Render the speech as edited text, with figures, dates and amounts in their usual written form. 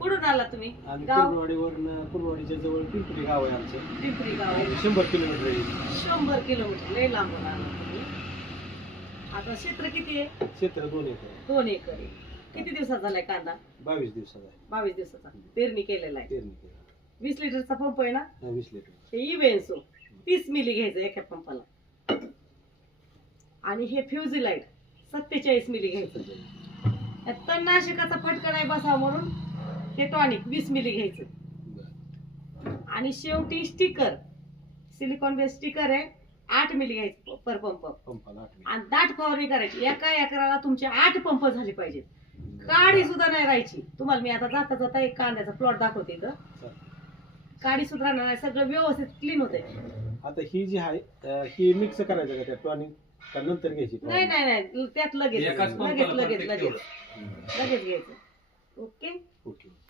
कुठून आला तुम्ही? आणि गाव कुर्डवाडीवरनं कुर्डवाडीच्या जवळ पिंपरी गाव आहे आमचं. पिंपरी गाव आहे. 100 किलोमीटर आहे. 100 किलोमीटर लय लांबून आला तुम्ही. आता क्षेत्र किती आहे? क्षेत्र 2 एकर आहे. 2 एकर आहे. किती दिवसाचा झालाय कांदा? 22 दिवसाचा आहे. 22 दिवसाचा पेरणी केलेला आहे. पेरणी केली. 20 लिटरचा पंप आहे ना? 20 लिटर. हे इवेन्सो 30 मिली घ्यायचं एका पंपाला. आणि हे फ्युजिलाइट 47 मिली घ्यायचं. या तणनाशकाचा फटका नाही बसावा म्हणून हे टॉनिक 20 मिली घ्यायचं. आणि शेवटी स्टिकर सिलिकॉन बेस स्टिकर आहे 8 मिली घ्यायचं पर पंप. पंपाला 8 आणि दाट फवारणी करायची. एका एकराला तुमचे 8 पंप झाले पाहिजेत. काडी सुद्धा नाही राहायची. तुम्हाला मी आता जाता जाता एक कांद्याचा प्लॉट दाखवते इथं. काडी सुद्धा नाही, सगळं व्यवस्थित क्लीन होते. आता ही जी आहे ही मिक्स करायचं का त्या टॉनिक का नंतर घ्यायची? नाही नाही नाही त्यात लगेच एकाच लगेच पंपाला लगेच प्रत्येक लगेच तेवढं. लगेच घ्यायचं. ओके. ओके.